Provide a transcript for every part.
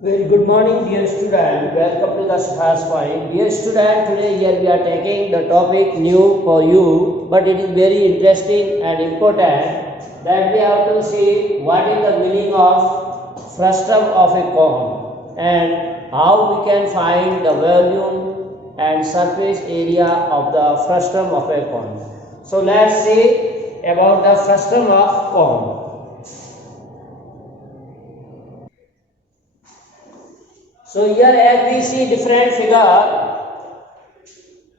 Very good morning, dear student. Welcome to the Siddharth Point. Dear student, today here we are taking the topic new for you, but it is very interesting and important that we have to see what is the meaning of frustum of a cone and how we can find the volume and surface area of the frustum of a cone. So let's see about the frustum of cone. So here as we see different figure,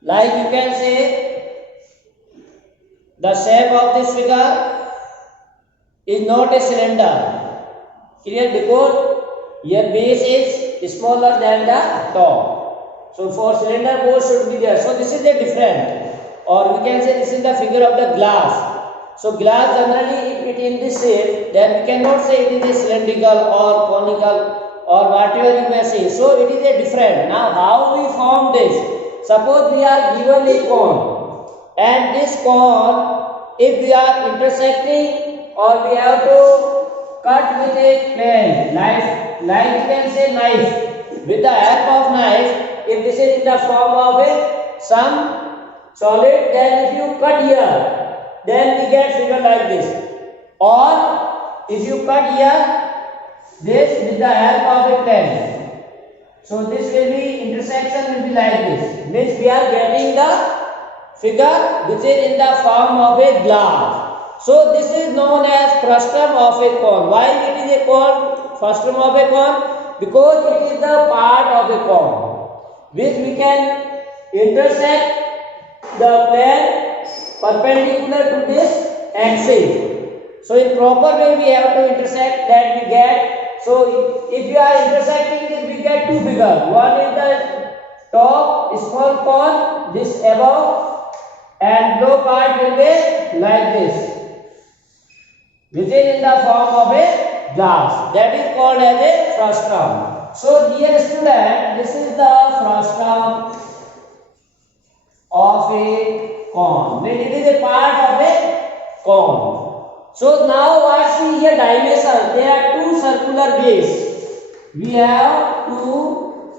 like you can say the shape of this figure is not a cylinder. Clear? Because here base is smaller than the top. So for cylinder both should be there. So this is the different. Or we can say this is the figure of the glass. So glass generally if it in this shape, then we cannot say it is a cylindrical or conical or whatever you may say. So it is a different. Now how we form this? Suppose we are given a cone and this cone, if we are intersecting or we have to cut with a plane, like you can say knife, with the help of knife, if this is in the form of a some solid, then if you cut here, then we get figure like this. Or if you cut here, this with the help of a pen. So this will be intersection will be like this. Means we are getting the figure which is in the form of a glass. So this is known as frustum of a cone. Why it is a cone? Frustum of a cone? Because it is the part of a cone which we can intersect the plane perpendicular to this axis. So in proper way we have to intersect, that we get. So if you are intersecting this, we get two figures. One is the top small cone, this above, and below part will be like this, which is in the form of a glass. That is called as a frustum. So dear student, this is the frustum of a cone. It is a part of a cone. So now what we here dimension? There are two circular base. We have two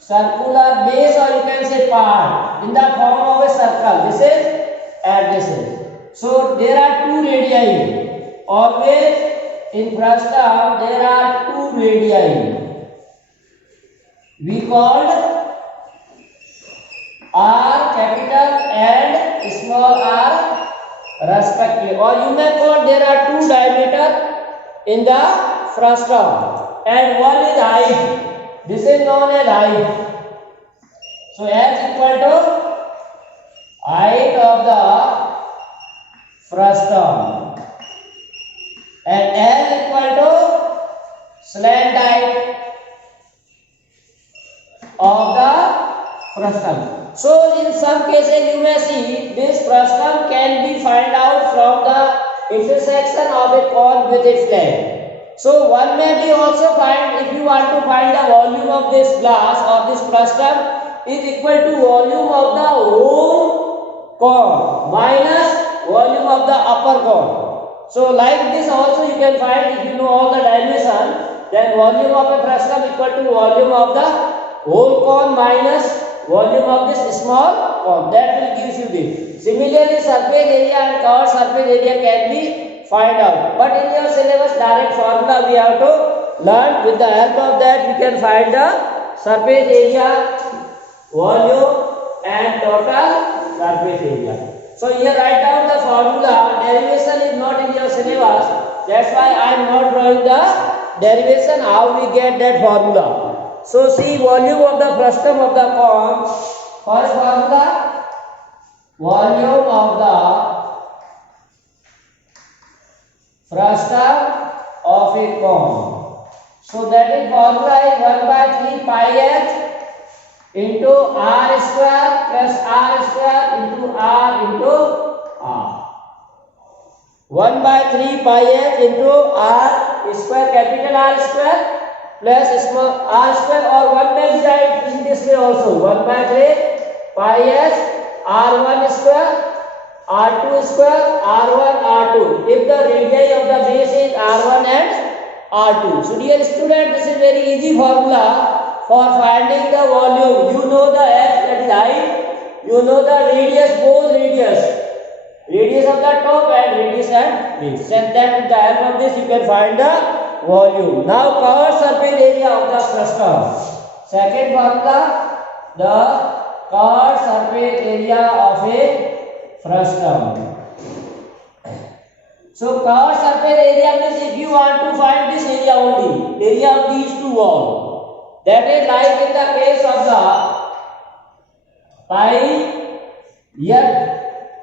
circular base, or you can say part, in the form of a circle. This is adjacent. So there are two radii. Always in frustum there are two radii. We called R capital and small r respectively, or you may call there are two diameter in the frustum and one is height. This is known as height. So H equal to height of the frustum and L equal to slant height of the frustum. So in some cases you may see this frustum can be find out from the intersection of a cone with a flame. So one may be also find, if you want to find the volume of this glass or this frustum is equal to volume of the whole cone minus volume of the upper cone. So like this also you can find, if you know all the dimension, then volume of a frustum equal to volume of the whole cone minus volume of this small cone. That will give you this. Similarly, surface area and covered surface area can be find out. But in your syllabus, direct formula we have to learn. With the help of that, we can find the surface area, volume, and total surface area. So here write down the formula. Derivation is not in your syllabus. That's why I am not drawing the derivation. How we get that formula? So see volume of the frustum of the cone. First formula, volume of the frustum of a cone. So that is formula is 1 by 3 pi h into r square plus r square into r into r. 1 by 3 pi h into r square, capital R square, plus small r square, or one may be write in this way also, 1 by 3 pi s r1 square, r2 square, r1 r2, if the radii of the base is r1 and R2. So dear student, this is very easy formula for finding the volume. You know the F, that is height. You know the radius, both radius. Radius of the top and radius and base. And then with the help of this you can find the volume. Now covered surface area of the frustum. Second formula, the covered surface area of a frustum. So covered surface area means if you want to find this area only, area of these two walls, that is like in the case of the pi, here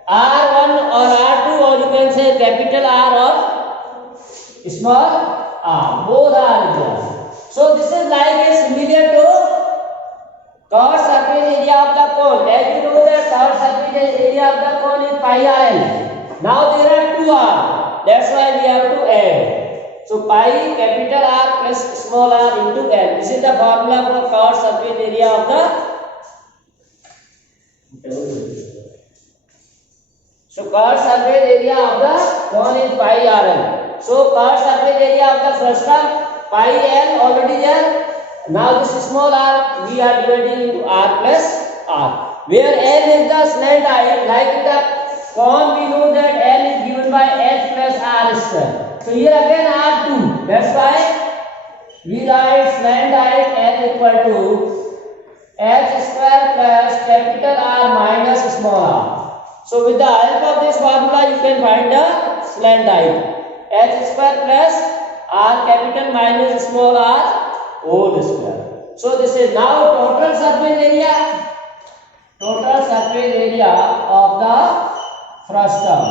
R1 or R2, or you can say capital R or small r, both are there. So this is like a similar to covered surface area of the cone. As you know that covered surface area of the cone is pi r. Now there are two r, that's why we have to add. So pi capital R plus small r into L. This is the formula for covered surface area of the. So covered surface area of the cone is pi RL. So covered surface area of the frustum pi L already there. Now this small r we are dividing into R plus R. Where L is the slant height, like in the cone we know that L is given by H plus R square. So here again R2. That's why we write slant height L equal to H square plus capital R minus small r. So with the help of this formula you can find the slant height, H square plus R capital minus small r whole square. So this is now total surface area. Total surface area of the frustum.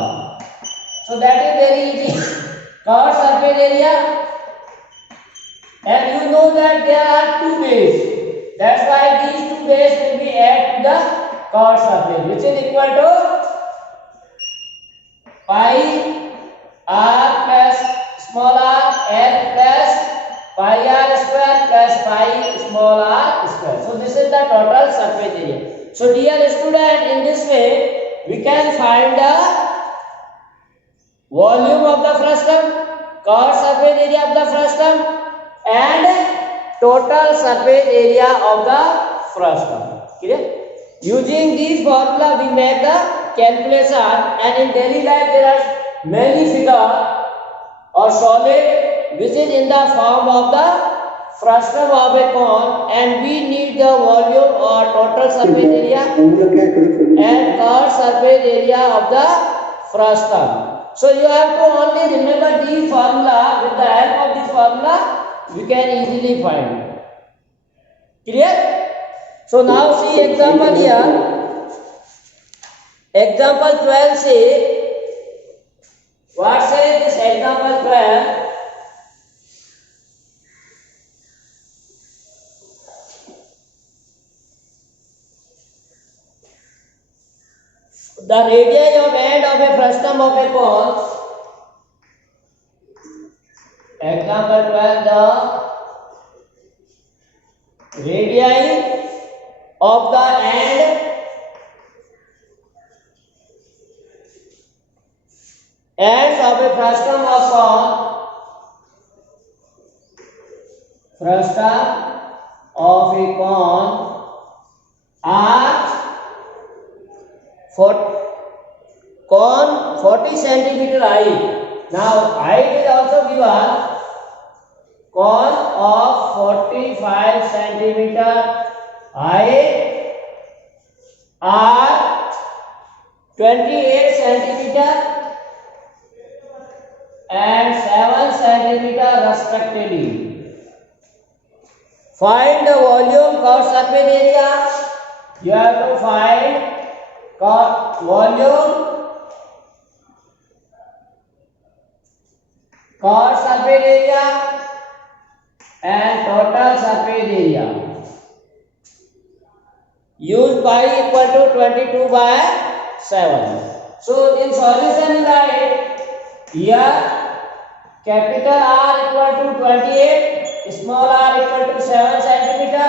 So that is very easy. Covered surface area, and you know that there are two bases. That's why these two bases will be added to the covered surface, which is equal to pi r plus small r L plus pi r square plus pi small r square. So this is the total surface area. So dear student, in this way we can find the volume of the frustum, covered surface area of the frustum, and total surface area of the frustum. Clear? Using these formula we make the calculation, and in daily life there are many figures or solid which is in the form of the frustum of a cone, and we need the volume or total surface area and covered surface area of the frustum. So you have to only remember these formula. With the help of this formula we can easily find. Clear? So now see example here. Example 12 say, what says this example 12? The radii of end of a frustum of a cone. Example 12, the radii of the end ends of a frustum of cone, frustum of a cone are cone 40 centimeter height. Now height is also given, cone of 45 centimeter height are 28 centimeter and 7 centimeter respectively. Find the volume, covered surface area. You have to find volume, covered surface area and total surface area. Use pi equal to 22 by 7. So in solution write here capital R equal to 28, small r equal to 7 centimeter,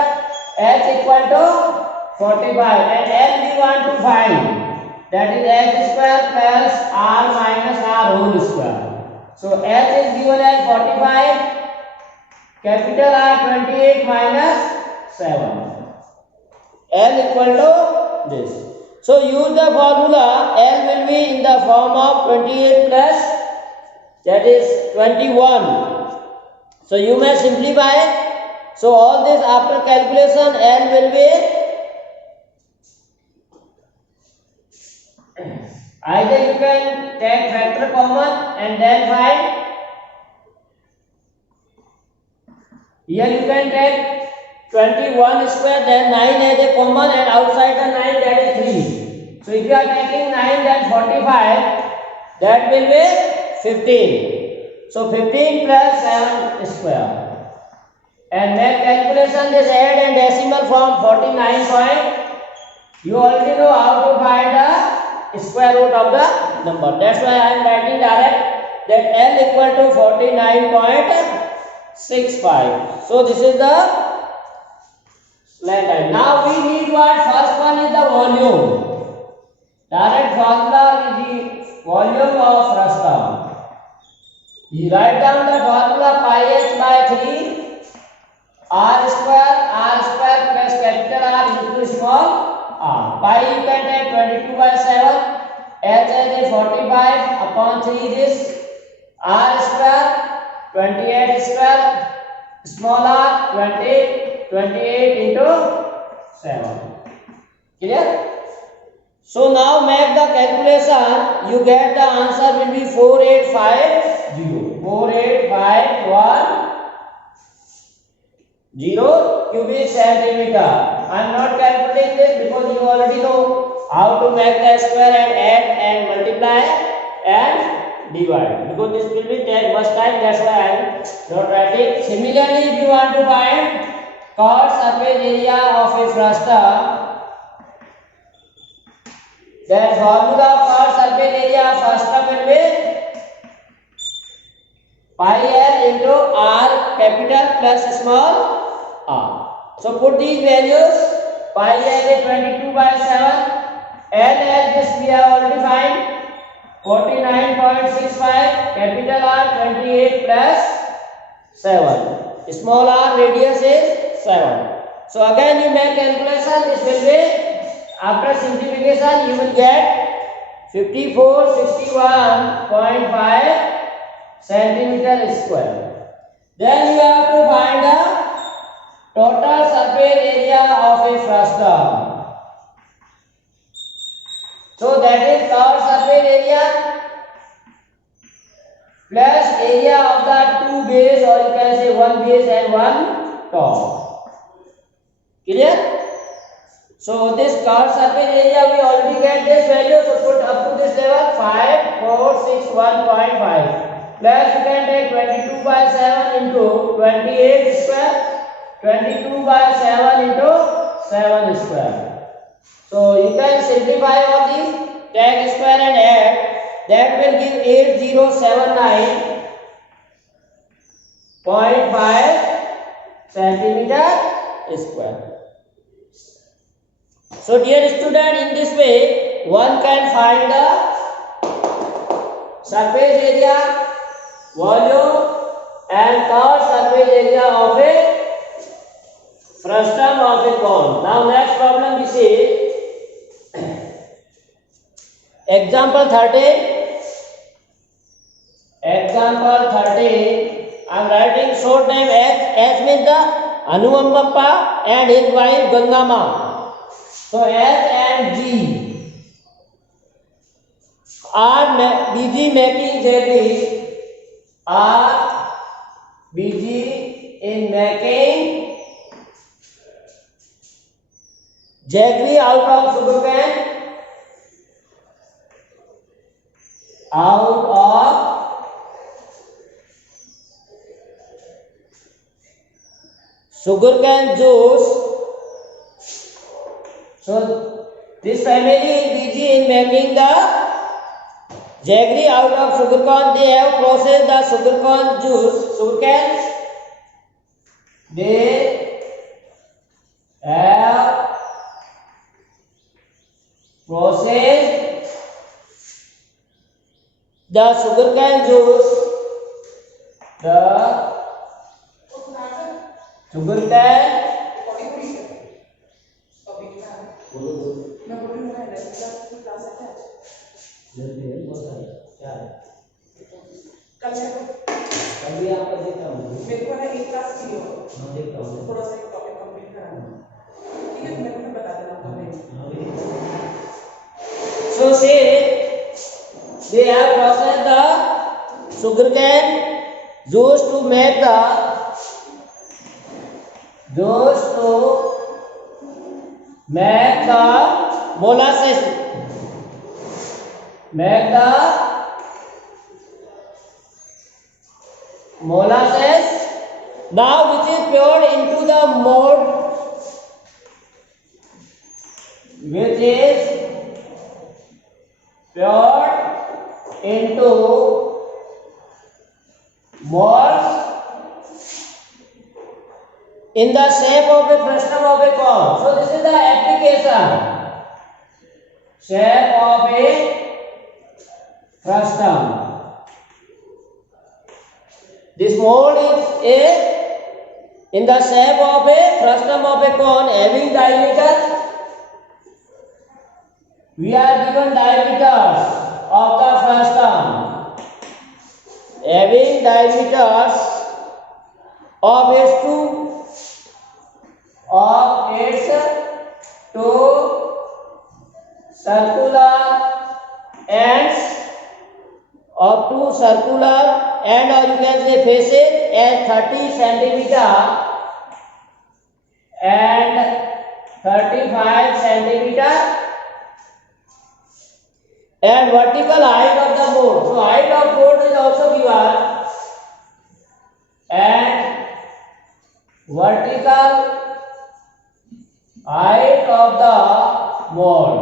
h equal to 45, and L we want to find, that is h square plus r minus r whole square. So h is given as 45 capital R 28 minus 7. L equal to this. So use the formula. L will be in the form of 28 plus, that is 21. So you may simplify. So all this after calculation, L will be either you can take factor common and then find. Here you can take 21 square, then 9 as a common, and outside the 9 that is 3. So if you are taking 9, then 45, that will be 15. So 15 plus 7 square. And make calculation, this add and decimal form 49 point. You already know how to find the square root of the number. That's why I am writing direct that L equal to 49.65. So this is the line. Now we need what? First one is the volume. Direct formula is the volume of frustum. You write down the formula pi h by 3 r square plus capital R into small r. Pi you can take 22 by 7, h is 45 upon 3 this, r square 28 square, small r 28 into 7. Clear? So now make the calculation. You get the answer will be 4850. 4851 cubic centimeter. I am not calculating this because you already know how to make the square and add and multiply and divide. Because this will be take much time, that's why I am not writing. Similarly, if you want to find curved surface area of a frustum, then formula of curved surface area of frustum will be pi l into r capital plus small r. So put these values. Pi l is 22 by 7. L as this we have already find 49.65. Capital R 28 plus 7. Small r radius is 7. So again you make calculation. This will be after simplification you will get 5461.5 centimeter square. Then you have to find the total surface area of a frustum. So that is curved surface area plus area of the two base, or you can say one base and one top. Clear? So this curved surface area we already get this value. So put up to this level 5461.5. Plus you can take 22 by 7 into 28 square, 22 by 7 into 7 square. So you can simplify all these, take square and add, that will give 8079.5 centimeter square. So dear student, in this way one can find the surface area, volume and curved surface area of a frustum of a cone. Now next problem we see example 30. Example 30. I am writing short name H. H means the Hanuman and his wife Gangama. So H and G are busy making jelly. Are busy in making jaggery out of sugarcane. Out of sugarcane juice. So this family is busy in making the jaggery out of sugarcane. They have processed the sugarcane juice. Sugarcane. They have processed the sugarcane juice. The sugar cane, अभी आपको देखता हूँ मेरे को ना एक class की हो मैं देखता हूँ थोड़ा सा एक टॉपिक कंप्लीट कराना ठीक है मेरे को बता देना so say they have processed the sugarcane juice to make the molasses, make the molasses now which is poured into the mold, which is poured into molds in the shape of a frustum of a cone. So this is the application, shape of a frustum. This mold is in the shape of a frustum of a cone having diameter. We are given diameters of the frustum having diameters of its two circular ends of two circular and or you can say faces as 30 centimeter and 35 centimeter and vertical height of the mold. So height of mold is also given and vertical height of the mold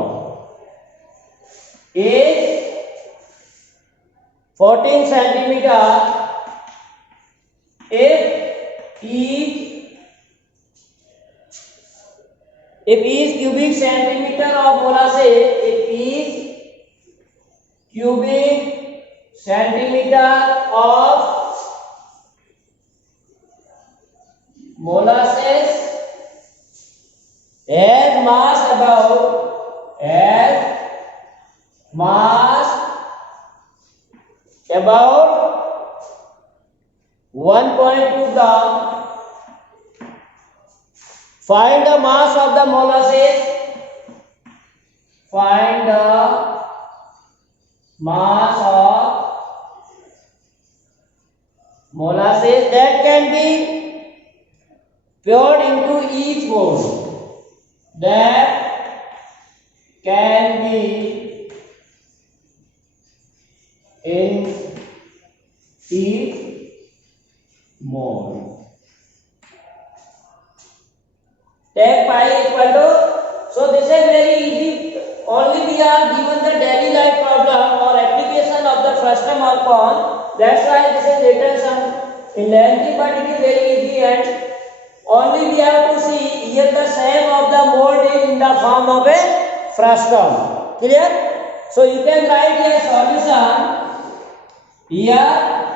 is 14 centimeter if each cubic centimeter of molasses, if each cubic centimeter of molasses has mass about 1.2 gram. Find the mass of the molasses. Find the mass of molasses that can be poured into each mold. That can be in each mold. Take pi equal to, so this is very easy, only we are given the daily life problem or application of the frustum or cone, that's why this is written some in lengthy, but it is very easy and only we have to see here the shape of the mold is in the form of a frustum. Clear? So you can write here solution. Here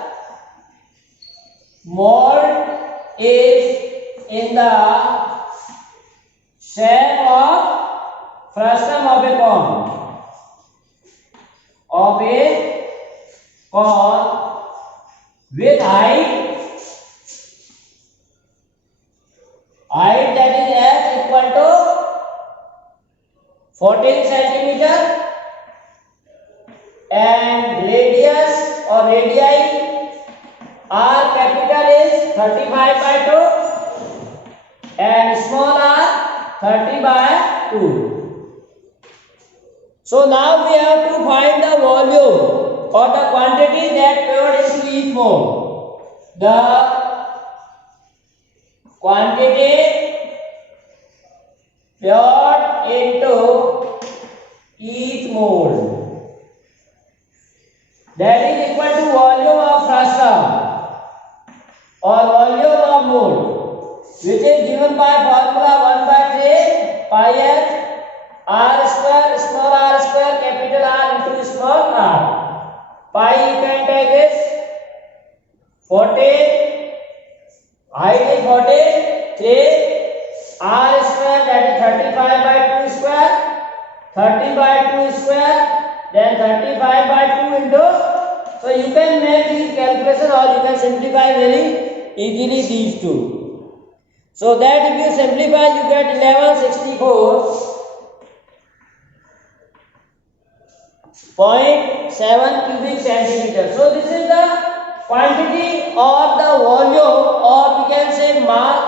mold is in the shape of frustum of a cone. With height that is s equal to 14 centimeter and radius or radii r capital is 35 by 2 and small r 30 by 2. So now we have to find the volume or the quantity that poured into each mold. The quantity poured into each mold, that is equal to volume of frustum or volume of mold, which is given by formula 1 by 3 pi h r square small r square capital R into small r. Pi you can take is 40, height is 40 3 r square, that is 35 by 2 square, 30 by 2 square, then 35 by 2 into. So you can make these calculation or you can simplify very easily these two. So that if you simplify, you get 1164.7 cubic centimeter. So this is the quantity or the volume, or we can say mass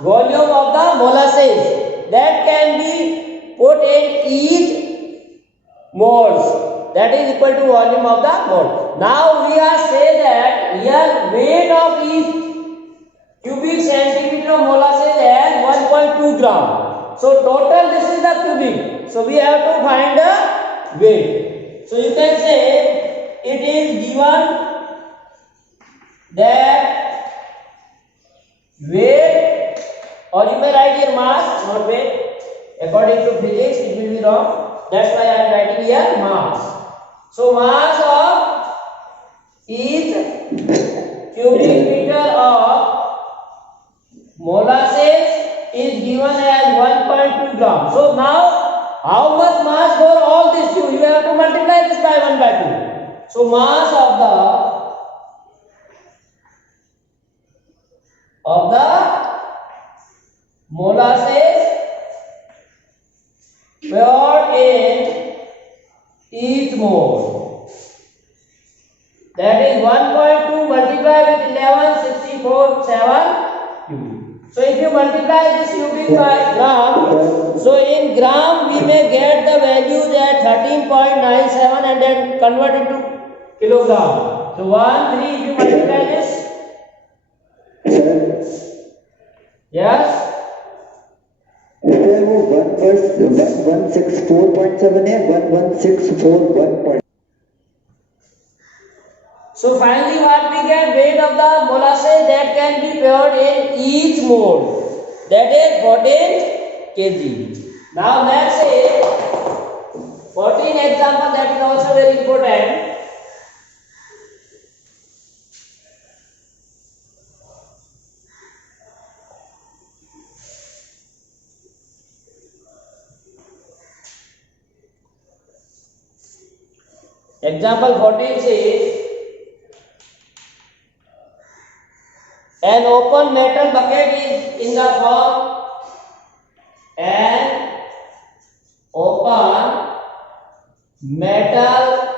volume of the molasses that can be put in each moles, that is equal to volume of the mole. Now we are say that here weight of each cubic centimeter of molasses as 1.2 gram. So total this is the cubic. So we have to find the weight. So you can say it is given that weight, or you may write here mass, not weight. According to physics it will be wrong. That's why I am writing here mass. So mass of each cubic meter of molasses is given as 1.2 gram. So now how much mass for all this? You have to multiply this by 1 by 2. So mass of the molasses poured in each mole, that is 1.2 multiplied with 1164.7 cubic. So if you multiply this cubic by gram, so in gram we may get the values at 13.97 and then convert it to kilogram. So 1, 3, if you multiply this, yes, sir वो 1164.7 है 1164.1. so finally what we get, weight of the molasses that can be poured in each mole, that is 14 kg. Now let's say 14 example, that is also very important. Example 14 says an open metal bucket is in the form an open metal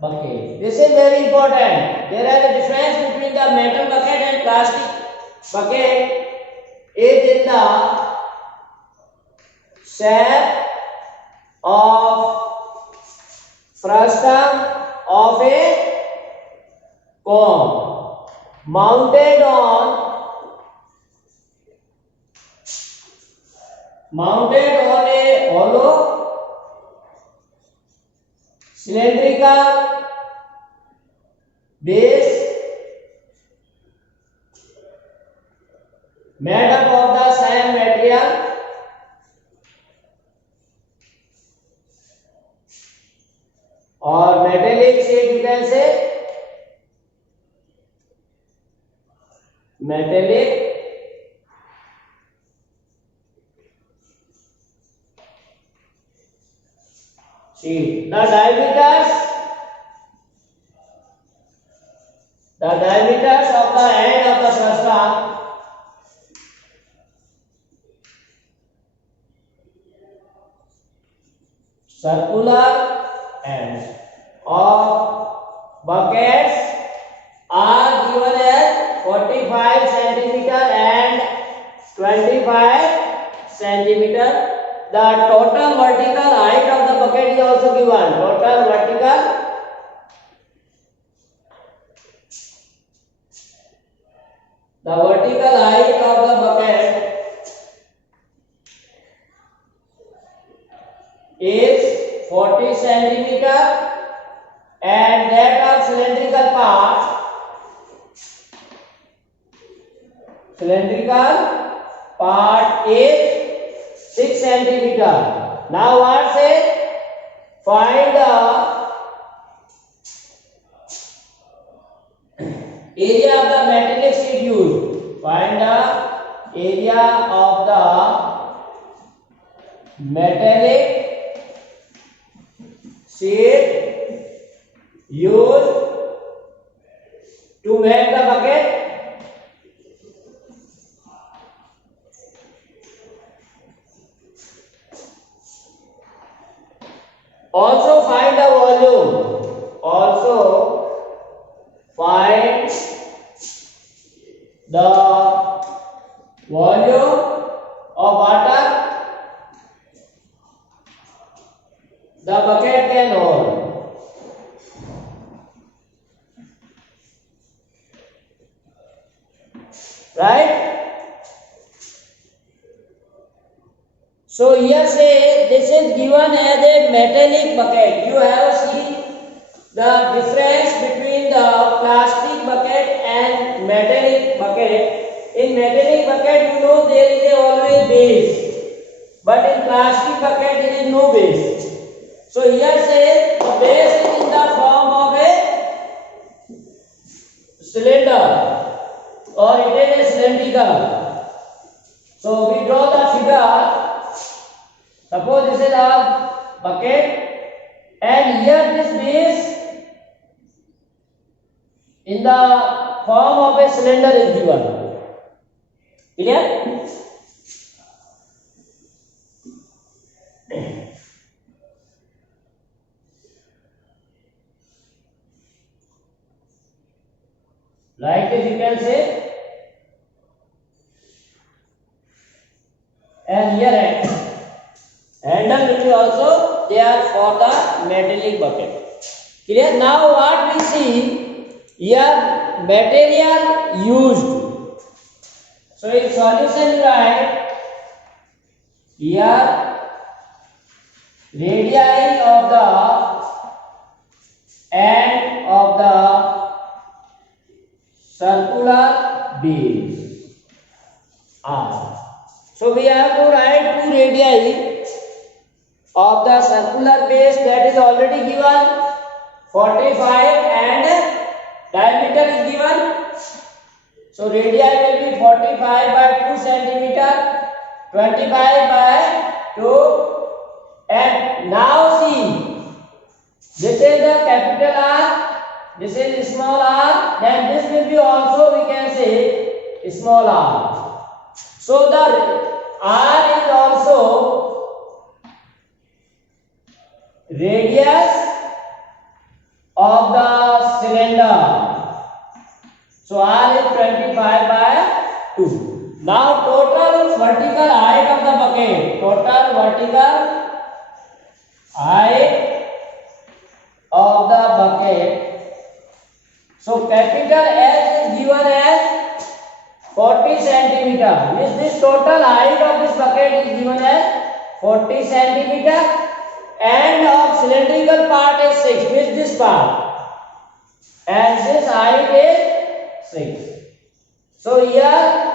bucket. This is very important. There is a difference between the metal bucket and plastic bucket. Is in the shape of frustum of a cone mounted on a hollow cylindrical base made up of the same material or metallic sheet, you can say metallic sheet. The diameters of the end of the frustum circular ends of buckets are given as 45 centimeter and 25 centimeter. The total vertical height of the bucket is also given. Total vertical height of the bucket is 40 centimeter and that of cylindrical part is 6 centimeter. Now what say? Find the area of the metallic sheet used. Find the area of the metallic sheet used to make the bucket. Also find the volume. Also find the volume of water the bucket can hold. Right? So here say this is given as a metallic bucket. You have seen the difference between the plastic bucket and metallic bucket. In metallic bucket, you know there is always base, but in plastic bucket there is no base. So here say the base is in the form of a cylinder or it is a cylindrical. So we draw the figure. Suppose this is a bucket and here this base in the form of a cylinder is given. Clear? Like this you can say, and here handle will be also there for the metallic bucket. Clear? Now what we see here, material used. So in solution you write here radii of the end of the circular base are. So we have to write two radii of the circular base, that is already given 45 and diameter is given. So radii will be 45 by 2 centimeter, 25 by 2, and now see this is the capital R, this is small r, then this will be also we can say small r. So the r is also radius of the cylinder. So r is 25 by 2. Now total vertical height of the bucket, total vertical height of the bucket. So capital S is given as 40 centimeter. Means this total height of this bucket is given as 40 centimeter. And of cylindrical part is 6. Means this part. And this height is 6. So here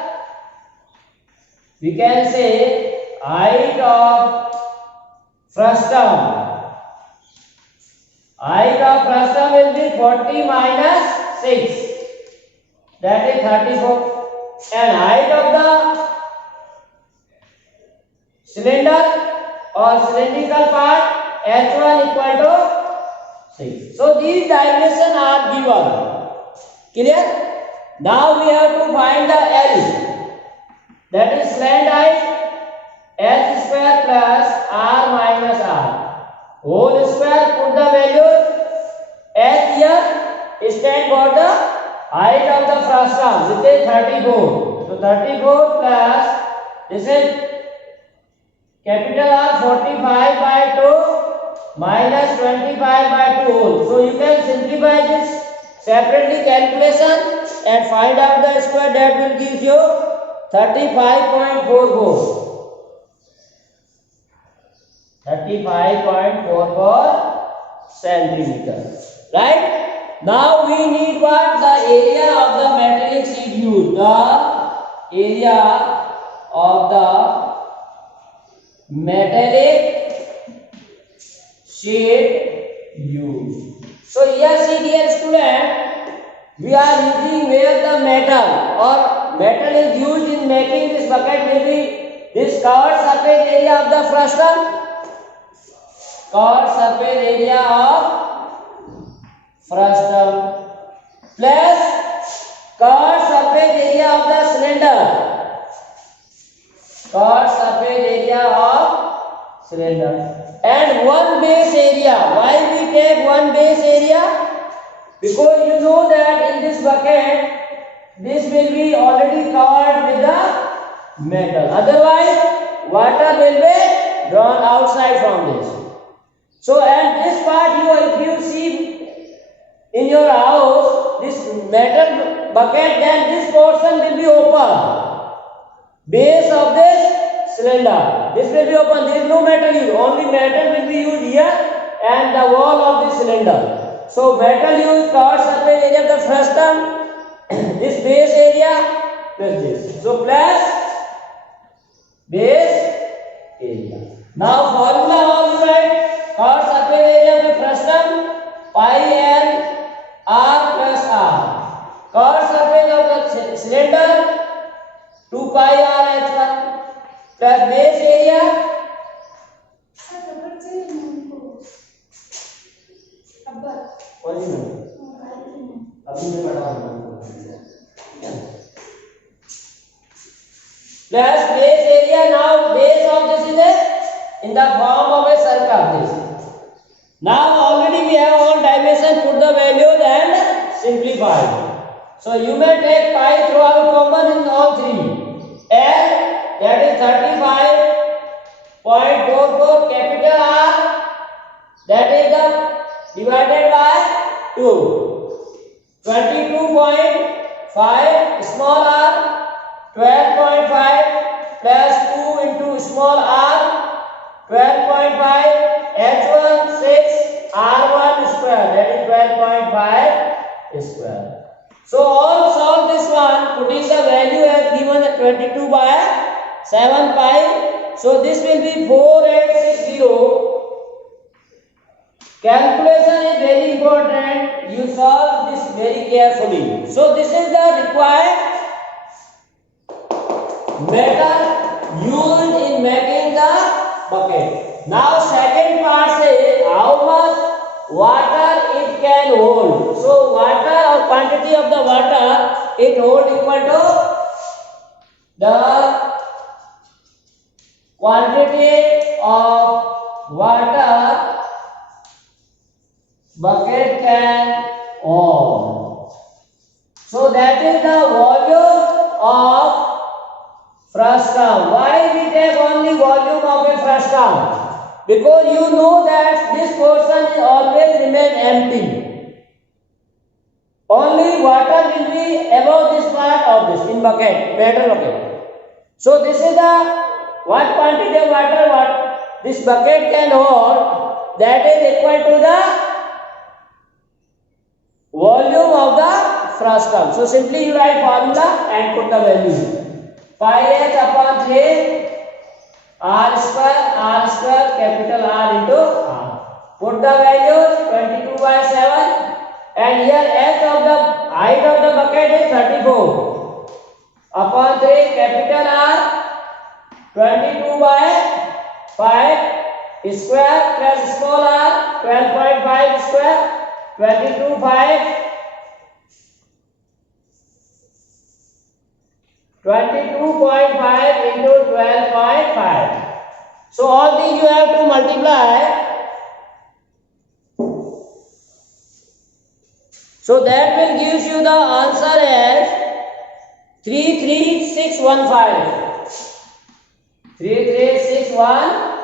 we can say height of frustum. Height of frustum will be 40 minus 6. That is 34. And height of the cylinder or cylindrical part H1 equal to 6. So these dimensions are given. Clear? Now we have to find the L. That is slant height H square plus R minus R. Whole square, put the value H here stand for the height of the frustum, which is 34. So 34 plus this is capital R 45 by 2 minus 25 by 2 whole. So you can simplify this separately calculation and find out the square, that will give you 35.44. 35.44 centimeter. Right? Now we need what? The area of the metallic sheet used. The area of the metallic sheet used. So here see dear student, we are using where the metal or metal is used in making this bucket will be this covered surface area of the frustum, covered surface area of frustum plus covered surface area of the cylinder, covered surface area of cylinder, and one base area. Why we take one base area? Because you know that in this bucket this will be already covered with the metal, otherwise water will be drawn outside from this. So at this part, if you see in your house this metal bucket, then this portion will be open, base of this cylinder, this will be open, there is no metal used, only metal will be used here and the wall of the cylinder. So metal used, covered surface area of the frustum, this base area plus this, so plus base area. Now formula also write, covered surface area of the frustum, pi l r plus r, covered surface of the cylinder 2 pi r h1 plus base area plus base area. Now base of this is in the form of a circle. This. Now already we have all dimension, put the values and simplify. So you may take pi throughout common in all three. L, that is 35.44 capital R, that is the divided by 2. 22.5 small r, 12.5 plus 2 into small r, 12.5 h1 6 r1 square, that is 12.5 square. So all solve this one, putting the value as given at 22 by 7 pi. So this will be 4860. Calculation is very important. You solve this very carefully. So this is the required metal used in making the bucket. Now second part says how much water it can hold. So water or quantity of the water it hold equal to the quantity of water bucket can hold. So that is the volume of frustum. Why we take only volume of a frustum? Because you know that this portion is always remain empty. Only water will be above this part of this in bucket, metal bucket. So this is the what quantity of water what this bucket can hold, that is equal to the volume of the frustum. So simply you write formula and put the value. Pi h upon 3 r square capital R into R. Put the values 22 by 7 and here h of the height of the bucket is 34 upon 3 capital R 22 by 5 square plus small r 12.5 square 22 5 22.5 into 12.5. So all these you have to multiply. So that will give you the answer as 33615. 33615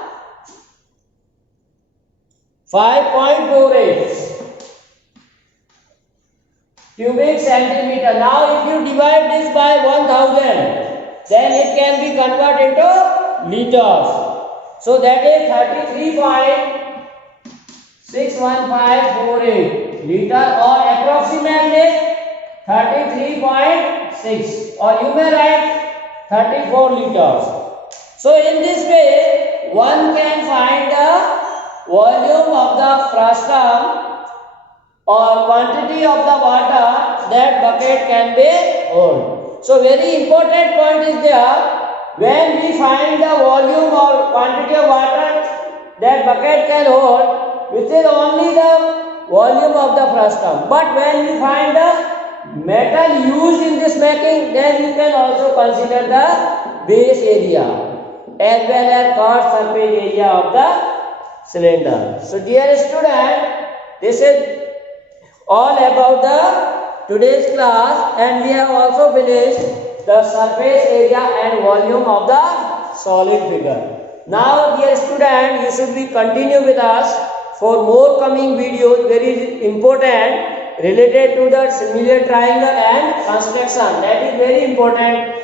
5.48 cubic centimeter. Now if you divide this by 1000, then it can be converted into liters. So that is 33.61548 liter or approximately 33.6 or you may write 34 liters. So in this way one can find the volume of the frustum or quantity of the water that bucket can be hold. So very important point is there. When we find the volume or quantity of water that bucket can hold, which is only the volume of the frustum. But when we find the metal used in this making, then you can also consider the base area as well as curved surface area of the cylinder. So dear student, this is all about the today's class, and we have also finished the surface area and volume of the solid figure. Now dear student, you should be continue with us for more coming videos very important related to the similar triangle and construction. That is very important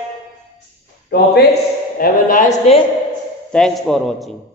topics. Have a nice day. Thanks for watching.